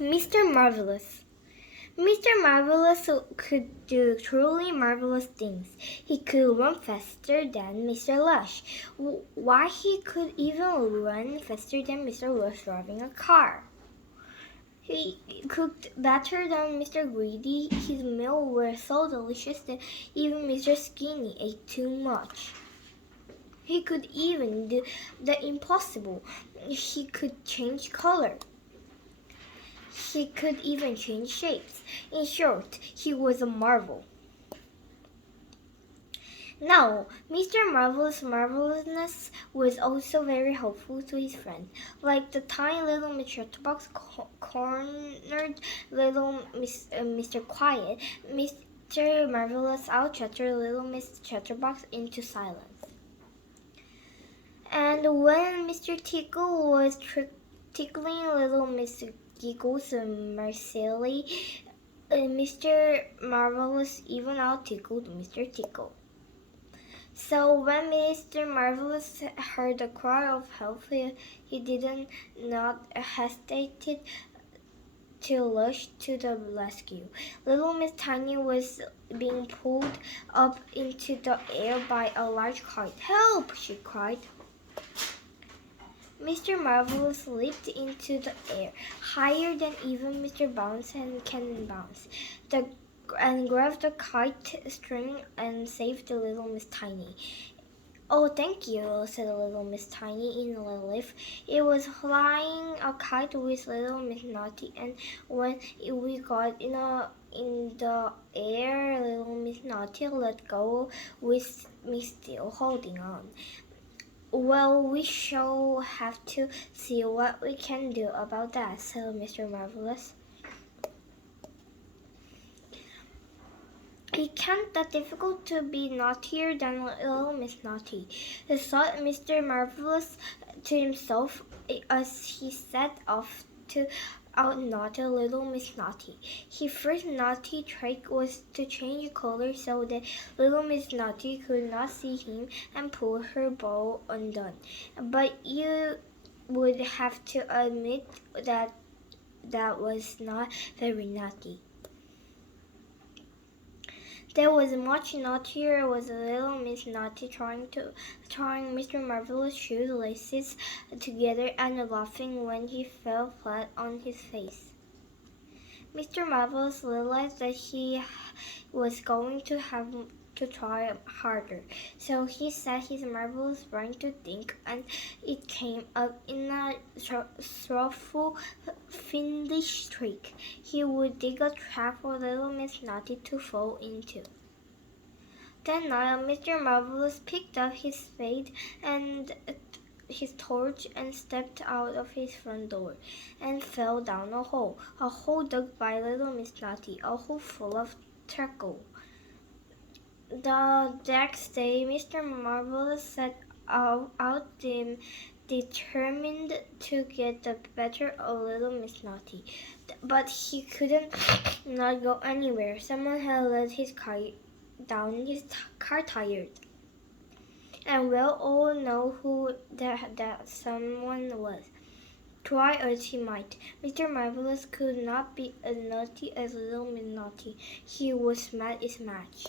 Mr. Marvellous. Mr. Marvellous could do truly marvelous things. He could run faster than Mr. Lush. Why, he could even run faster than Mr. Lush driving a car. He cooked better than Mr. Greedy. His meals were so delicious that even Mr. Skinny ate too much. He could even do the impossible. He could change color. He could even change shapes. In short, he was a marvel. Now, Mr. Marvel's marvelousness was also very helpful to his friends, like the tiny little Miss Chatterbox cornered little Mr. Quiet. Mr. Marvelous out-chattered little Miss Chatterbox into silence. And when Mr. Tickle was tickling little Miss Giggles mercilessly, Mr. Marvelous even out-tickled Mr. Tickle. So when Mr. Marvelous heard the cry of help, he did not hesitate to rush to the rescue. Little Miss Tiny was being pulled up into the air by a large kite. "Help!" she cried. Mr. Marvelous leaped into the air, higher than even Mr. Bounce and Cannon Bounce, and grabbed the kite string and saved the little Miss Tiny. "Oh, thank you," said little Miss Tiny in relief. It was flying a kite with little Miss Naughty, and when we got in the air, little Miss Naughty let go with me still holding on. "Well, we shall have to see what we can do about that," said Mr. Marvelous. "It can't that difficult to be naughtier than little Miss Naughty," thought Mr. Marvelous to himself as he set off to out-naughty little Miss Naughty. His first naughty trick was to change color so that little Miss Naughty could not see him and pull her bow undone. But you would have to admit that that was not very naughty. There was much naughtier was little Miss Naughty trying Mr. Marvelous' shoelaces together and laughing when he fell flat on his face. Mr. Marvelous realized that he was going to have to try harder, so he set his marvelous brain to think, and it came up in a slothful, fiendish trick. He would dig a trap for little Miss Naughty to fall into. That night, Mr. Marvelous picked up his spade and his torch and stepped out of his front door and fell down a hole dug by little Miss Naughty, a hole full of treacle. The next day, Mr. Marvelous set out determined to get the better of little Miss Naughty, but he couldn't not go anywhere. Someone had let his kite down his car tires, and we'll all know who that someone was. Try as he might, Mr. Marvelous could not be as naughty as little Miss Naughty. He was mad as match.